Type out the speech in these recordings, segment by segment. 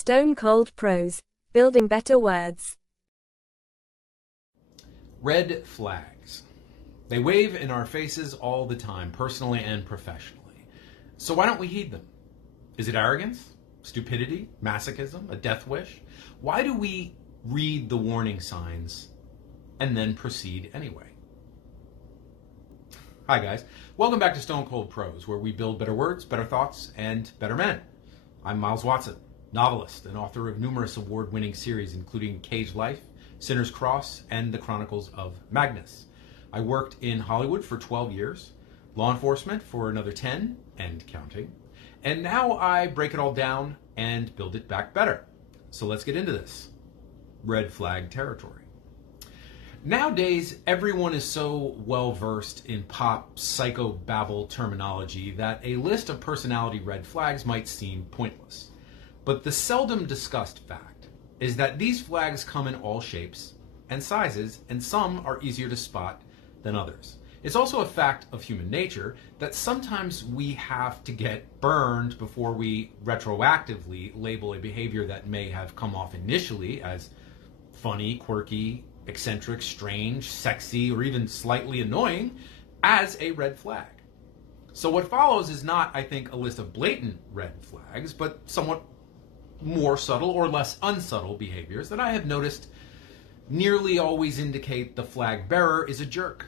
Stone Cold Prose, building better words. Red flags. They wave in our faces all the time, personally and professionally. So why don't we heed them? Is it arrogance, stupidity, masochism, a death wish? Why do we read the warning signs and then proceed anyway? Hi guys, welcome back to Stone Cold Prose, where we build better words, better thoughts, and better men. I'm Miles Watson, novelist and author of numerous award-winning series, including Cage Life, Sinner's Cross, and The Chronicles of Magnus. I worked in Hollywood for 12 years, law enforcement for another 10, and counting. And now I break it all down and build it back better. So let's get into this. Red flag territory. Nowadays, everyone is so well-versed in pop psychobabble terminology that a list of personality red flags might seem pointless. But the seldom discussed fact is that these flags come in all shapes and sizes, and some are easier to spot than others. It's also a fact of human nature that sometimes we have to get burned before we retroactively label a behavior that may have come off initially as funny, quirky, eccentric, strange, sexy, or even slightly annoying as a red flag. So what follows is not, I think, a list of blatant red flags, but somewhat more subtle or less unsubtle behaviors that I have noticed nearly always indicate the flag bearer is a jerk,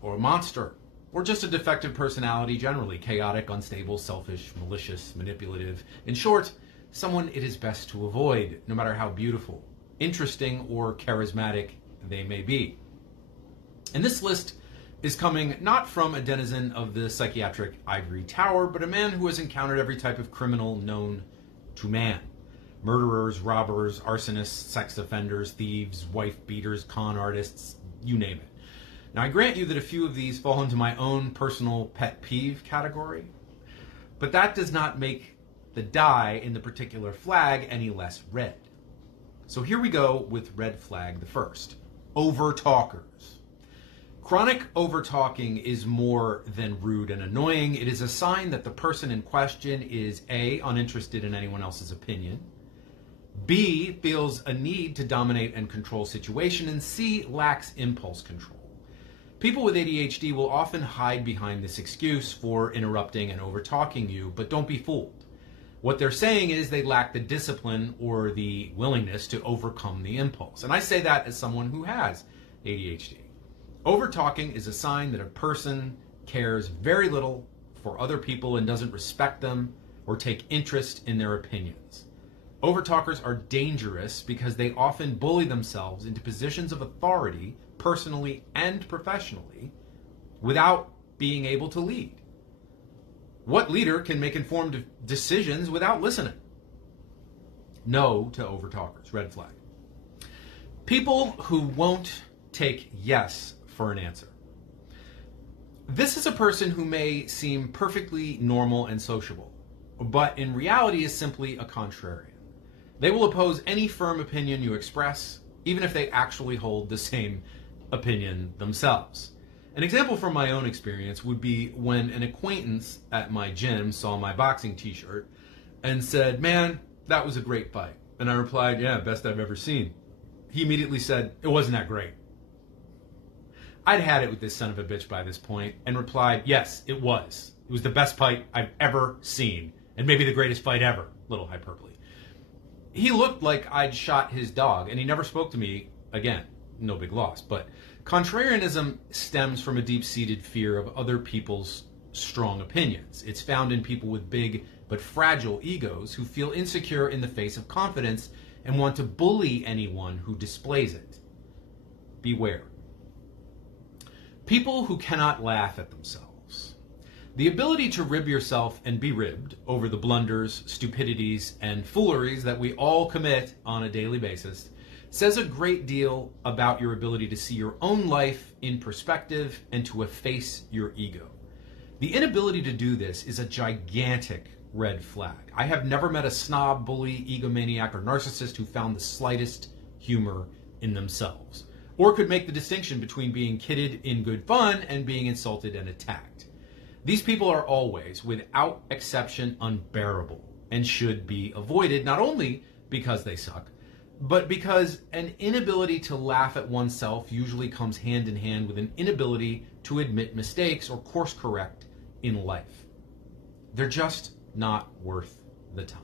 or a monster, or just a defective personality generally, chaotic, unstable, selfish, malicious, manipulative. In short, someone it is best to avoid, no matter how beautiful, interesting, or charismatic they may be. And this list is coming not from a denizen of the psychiatric ivory tower, but a man who has encountered every type of criminal known to man. Murderers, robbers, arsonists, sex offenders, thieves, wife beaters, con artists, you name it. Now, I grant you that a few of these fall into my own personal pet peeve category, but that does not make the dye in the particular flag any less red. So here we go with red flag the first. Overtalkers. Chronic overtalking is more than rude and annoying. It is a sign that the person in question is A, uninterested in anyone else's opinion, B, feels a need to dominate and control situation, and C, lacks impulse control. People with ADHD will often hide behind this excuse for interrupting and overtalking you, but don't be fooled. What they're saying is they lack the discipline or the willingness to overcome the impulse. And I say that as someone who has ADHD. Overtalking is a sign that a person cares very little for other people and doesn't respect them or take interest in their opinions. Overtalkers are dangerous because they often bully themselves into positions of authority, personally and professionally, without being able to lead. What leader can make informed decisions without listening? No to overtalkers, red flag. People who won't take yes for an answer. This is a person who may seem perfectly normal and sociable, but in reality is simply a contrarian. They will oppose any firm opinion you express, even if they actually hold the same opinion themselves. An example from my own experience would be when an acquaintance at my gym saw my boxing t-shirt and said, "Man, that was a great fight." And I replied, "Yeah, best I've ever seen." He immediately said, "It wasn't that great." I'd had it with this son of a bitch by this point and replied, "Yes, it was. It was the best fight I've ever seen, and maybe the greatest fight ever." Little hyperbole. He looked like I'd shot his dog, and he never spoke to me again. No big loss, but contrarianism stems from a deep-seated fear of other people's strong opinions. It's found in people with big but fragile egos who feel insecure in the face of confidence and want to bully anyone who displays it. Beware. People who cannot laugh at themselves. The ability to rib yourself and be ribbed over the blunders, stupidities, and fooleries that we all commit on a daily basis says a great deal about your ability to see your own life in perspective and to efface your ego. The inability to do this is a gigantic red flag. I have never met a snob, bully, egomaniac, or narcissist who found the slightest humor in themselves, or could make the distinction between being kidded in good fun and being insulted and attacked. These people are always, without exception, unbearable and should be avoided, not only because they suck, but because an inability to laugh at oneself usually comes hand in hand with an inability to admit mistakes or course correct in life. They're just not worth the time.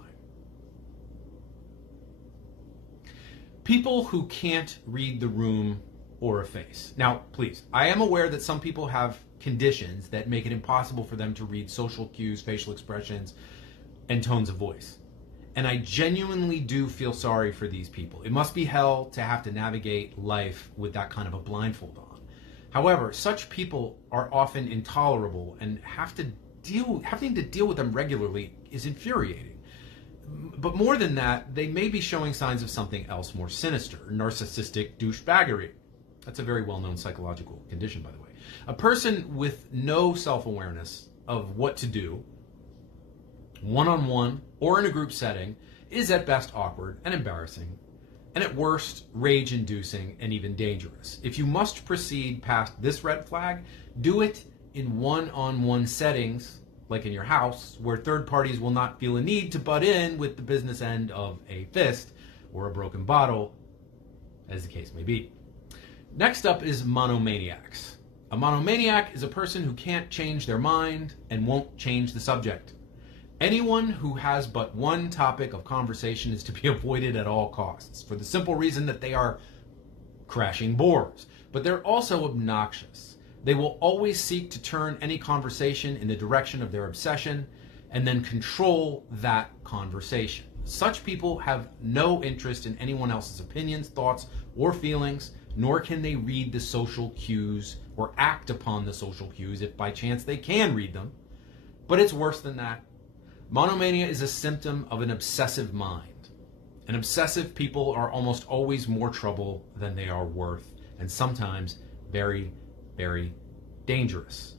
People who can't read the room or a face. Now, please, I am aware that some people have conditions that make it impossible for them to read social cues, facial expressions, and tones of voice. And I genuinely do feel sorry for these people. It must be hell to have to navigate life with that kind of a blindfold on. However, such people are often intolerable, and having to deal with them regularly is infuriating. But more than that, they may be showing signs of something else more sinister, narcissistic douchebaggery. That's a very well-known psychological condition, by the way. A person with no self-awareness of what to do, one-on-one or in a group setting, is at best awkward and embarrassing, and at worst, rage-inducing and even dangerous. If you must proceed past this red flag, do it in one-on-one settings, like in your house, where third parties will not feel a need to butt in with the business end of a fist or a broken bottle, as the case may be. Next up is monomaniacs. A monomaniac is a person who can't change their mind and won't change the subject. Anyone who has but one topic of conversation is to be avoided at all costs, for the simple reason that they are crashing bores. But they're also obnoxious. They will always seek to turn any conversation in the direction of their obsession and then control that conversation. Such people have no interest in anyone else's opinions, thoughts, or feelings, nor can they read the social cues or act upon the social cues if by chance they can read them. But it's worse than that. Monomania is a symptom of an obsessive mind. And obsessive people are almost always more trouble than they are worth, and sometimes very, very dangerous.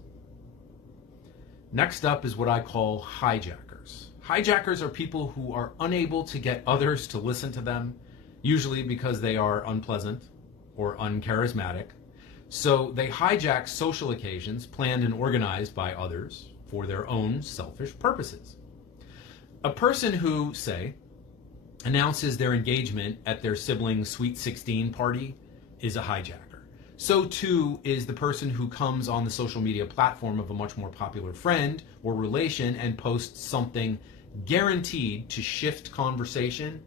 Next up is what I call hijackers. Hijackers are people who are unable to get others to listen to them, usually because they are unpleasant or uncharismatic. So they hijack social occasions planned and organized by others for their own selfish purposes. A person who, say, announces their engagement at their sibling's Sweet 16 party is a hijacker. So too is the person who comes on the social media platform of a much more popular friend or relation and posts something guaranteed to shift conversation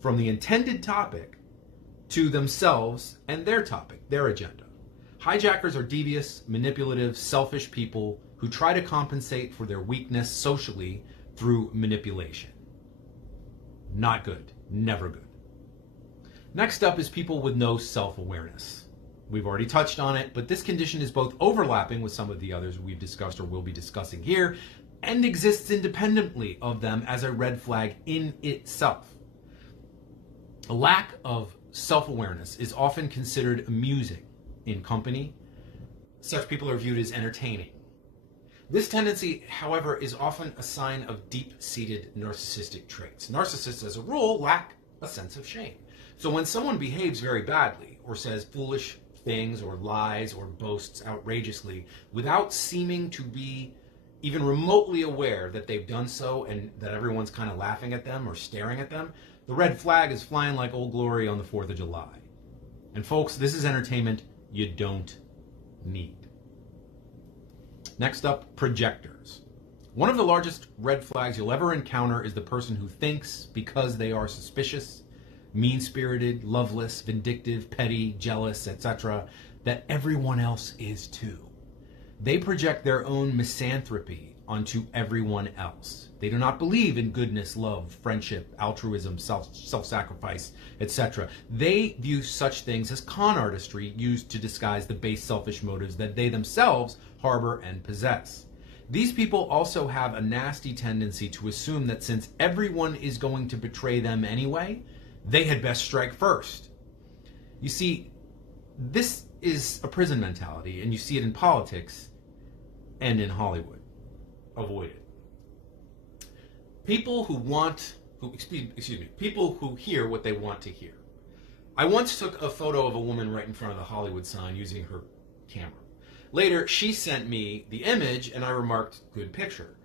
from the intended topic to themselves and their topic, their agenda. Hijackers are devious, manipulative, selfish people who try to compensate for their weakness socially through manipulation. Not good. Never good. Next up is people with no self-awareness. We've already touched on it, but this condition is both overlapping with some of the others we've discussed or will be discussing here, and exists independently of them as a red flag in itself. A lack of self-awareness is often considered amusing in company. Such people are viewed as entertaining. This tendency, however, is often a sign of deep-seated narcissistic traits. Narcissists, as a rule, lack a sense of shame. So when someone behaves very badly or says foolish things or lies or boasts outrageously without seeming to be even remotely aware that they've done so and that everyone's kind of laughing at them or staring at them, the red flag is flying like Old Glory on the 4th of July. And folks, this is entertainment you don't need. Next up, projectors. One of the largest red flags you'll ever encounter is the person who thinks because they are suspicious, mean-spirited, loveless, vindictive, petty, jealous, etc., that everyone else is too. They project their own misanthropy onto everyone else. They do not believe in goodness, love, friendship, altruism, self-sacrifice, etc. They view such things as con artistry used to disguise the base selfish motives that they themselves harbor and possess. These people also have a nasty tendency to assume that since everyone is going to betray them anyway, they had best strike first. You see, this is a prison mentality, and you see it in politics and in Hollywood. Avoid it. People who hear what they want to hear. I once took a photo of a woman right in front of the Hollywood sign using her camera. Later, she sent me the image, and I remarked, good picture.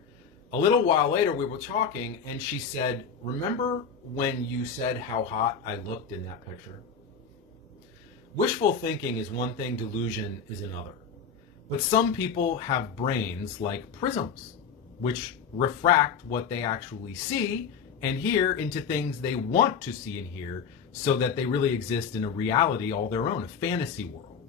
A little while later, we were talking, and she said, "Remember when you said how hot I looked in that picture?" Wishful thinking is one thing, delusion is another. But some people have brains like prisms, which refract what they actually see and hear into things they want to see and hear, so that they really exist in a reality all their own, a fantasy world.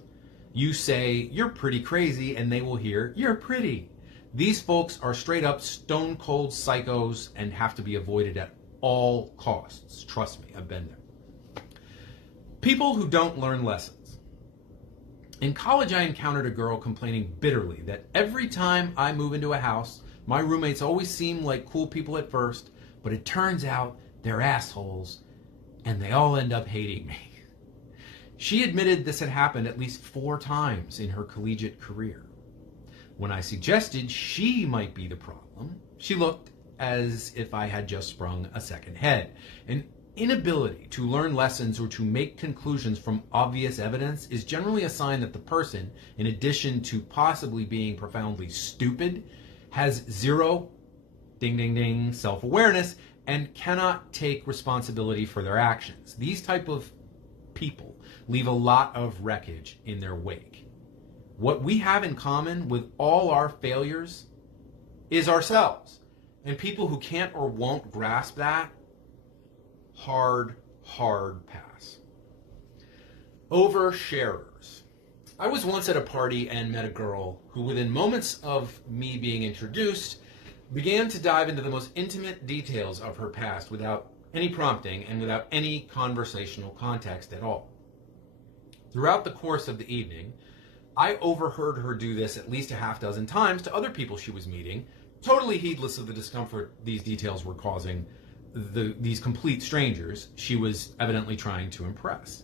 You say, "You're pretty crazy," and they will hear, "You're pretty." These folks are straight up stone cold psychos and have to be avoided at all costs. Trust me, I've been there. People who don't learn lessons. In college, I encountered a girl complaining bitterly that every time I move into a house, my roommates always seem like cool people at first, but it turns out they're assholes and they all end up hating me. She admitted this had happened at least 4 times in her collegiate career. When I suggested she might be the problem, she looked as if I had just sprung a second head. An inability to learn lessons or to make conclusions from obvious evidence is generally a sign that the person, in addition to possibly being profoundly stupid, has zero, ding ding ding, self-awareness and cannot take responsibility for their actions. These type of people leave a lot of wreckage in their wake. What we have in common with all our failures is ourselves. And people who can't or won't grasp that, hard pass. Oversharers. I was once at a party and met a girl who, within moments of me being introduced, began to dive into the most intimate details of her past without any prompting and without any conversational context at all. Throughout the course of the evening, I overheard her do this at least a half dozen times to other people she was meeting, totally heedless of the discomfort these details were causing these complete strangers she was evidently trying to impress.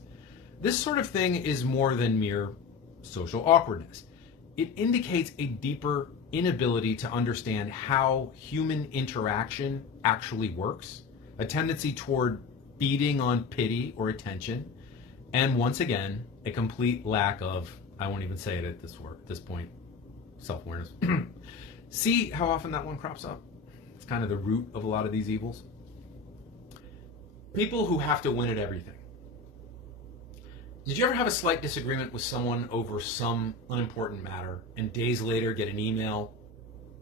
This sort of thing is more than mere social awkwardness. It indicates a deeper inability to understand how human interaction actually works, a tendency toward feeding on pity or attention, and once again, a complete lack of, I won't even say it at this point, self-awareness. See how often that one crops up? It's kind of the root of a lot of these evils. People who have to win at everything. Did you ever have a slight disagreement with someone over some unimportant matter and days later get an email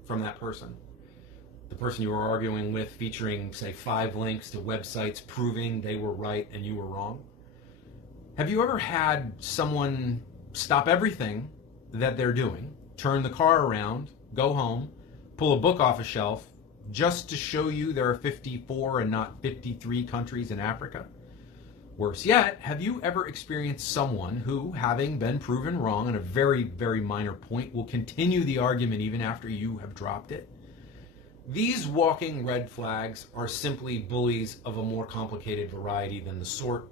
from that person? The person you were arguing with featuring, say, 5 links to websites proving they were right and you were wrong? Have you ever had someone stop everything that they're doing, turn the car around, go home, pull a book off a shelf, just to show you there are 54 and not 53 countries in Africa? Worse yet, have you ever experienced someone who, having been proven wrong on a very, very minor point, will continue the argument even after you have dropped it? These walking red flags are simply bullies of a more complicated variety than the sort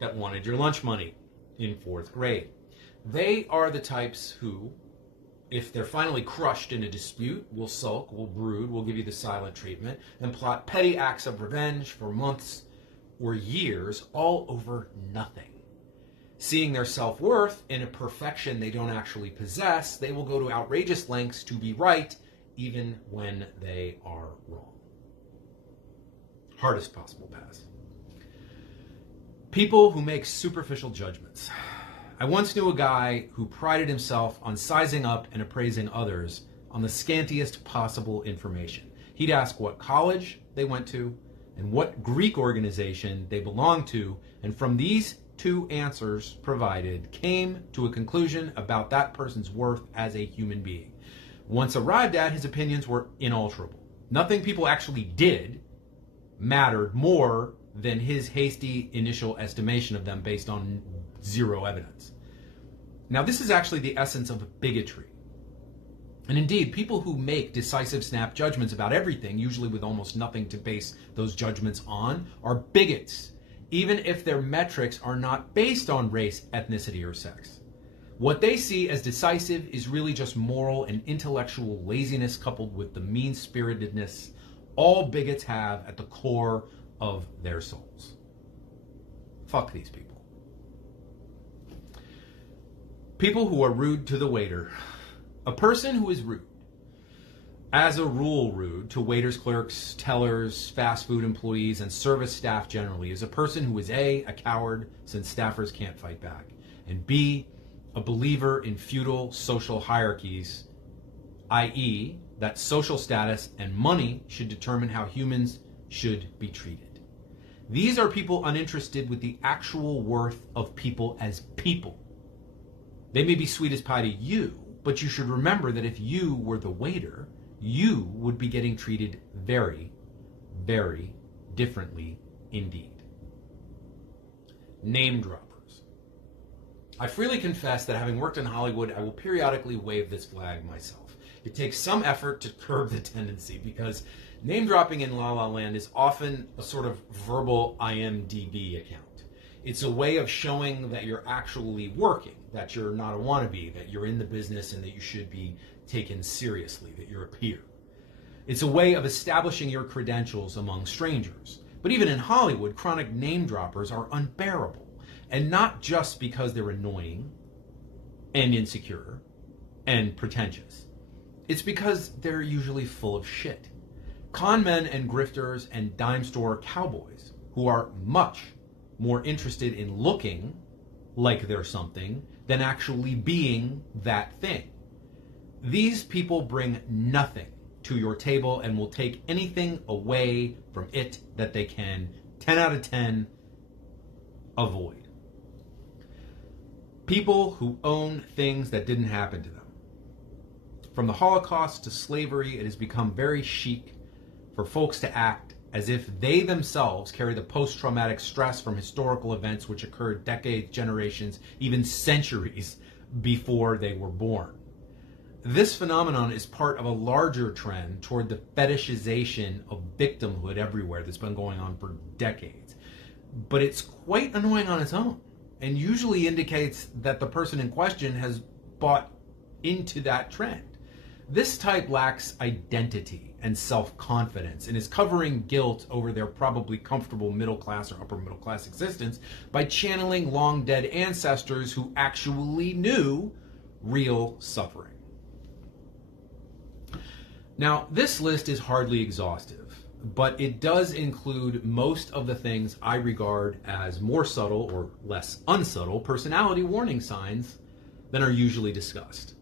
that wanted your lunch money in 4th grade. They are the types who, if they're finally crushed in a dispute, will sulk, will brood, will give you the silent treatment, and plot petty acts of revenge for months or years, all over nothing. Seeing their self-worth in a perfection they don't actually possess, they will go to outrageous lengths to be right, even when they are wrong. Hardest possible pass. People who make superficial judgments. I once knew a guy who prided himself on sizing up and appraising others on the scantiest possible information. He'd ask what college they went to and what Greek organization they belonged to, and from these 2 answers provided, came to a conclusion about that person's worth as a human being. Once arrived at, his opinions were inalterable. Nothing people actually did mattered more than his hasty initial estimation of them based on 0 evidence. Now, this is actually the essence of bigotry. And indeed, people who make decisive snap judgments about everything, usually with almost nothing to base those judgments on, are bigots, even if their metrics are not based on race, ethnicity, or sex. What they see as decisive is really just moral and intellectual laziness coupled with the mean-spiritedness all bigots have at the core of their souls. Fuck these people. People who are rude to the waiter. A person who is rude. as a rule, rude to waiters, clerks, tellers, fast food employees, and service staff generally is a person who is A, a coward since staffers can't fight back, and B, a believer in feudal social hierarchies, i.e., that social status and money should determine how humans should be treated. These are people uninterested with the actual worth of people as people. They may be sweet as pie to you, but you should remember that if you were the waiter, you would be getting treated very, very differently indeed. Name droppers. I freely confess that having worked in Hollywood, I will periodically wave this flag myself. It takes some effort to curb the tendency because name dropping in La La Land is often a sort of verbal IMDb account. It's a way of showing that you're actually working, that you're not a wannabe, that you're in the business and that you should be taken seriously, that you're a peer. It's a way of establishing your credentials among strangers. But even in Hollywood, chronic name droppers are unbearable. And not just because they're annoying and insecure and pretentious. It's because they're usually full of shit. Con men and grifters and dime store cowboys who are much more interested in looking like they're something than actually being that thing. These people bring nothing to your table and will take anything away from it that they can, 10 out of 10, avoid. People who own things that didn't happen to them. From the Holocaust to slavery, it has become very chic for folks to act as if they themselves carry the post-traumatic stress from historical events which occurred decades, generations, even centuries before they were born. This phenomenon is part of a larger trend toward the fetishization of victimhood everywhere that's been going on for decades. But it's quite annoying on its own and usually indicates that the person in question has bought into that trend. This type lacks identity and self-confidence and is covering guilt over their probably comfortable middle-class or upper-middle-class existence by channeling long-dead ancestors who actually knew real suffering. Now, this list is hardly exhaustive, but it does include most of the things I regard as more subtle or less unsubtle personality warning signs than are usually discussed.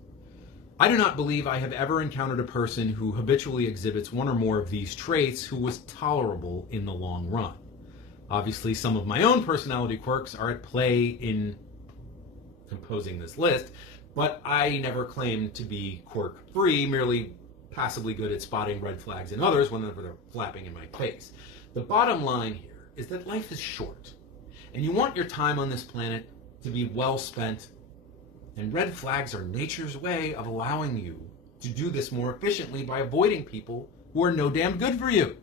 I do not believe I have ever encountered a person who habitually exhibits one or more of these traits who was tolerable in the long run. Obviously, some of my own personality quirks are at play in composing this list, but I never claimed to be quirk-free, merely passively good at spotting red flags in others whenever they're flapping in my face. The bottom line here is that life is short, and you want your time on this planet to be well spent, and red flags are nature's way of allowing you to do this more efficiently by avoiding people who are no damn good for you,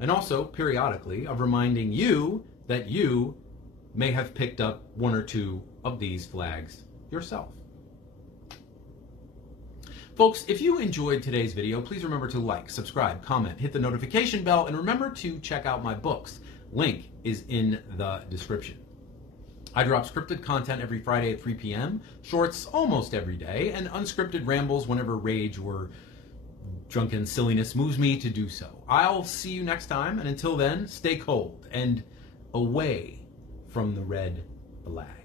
and also, periodically, of reminding you that you may have picked up one or two of these flags yourself. Folks, if you enjoyed today's video, please remember to like, subscribe, comment, hit the notification bell, and remember to check out my books. Link is in the description. I drop scripted content every Friday at 3 p.m., shorts almost every day, and unscripted rambles whenever rage or drunken silliness moves me to do so. I'll see you next time, and until then, stay cold and away from the red flag.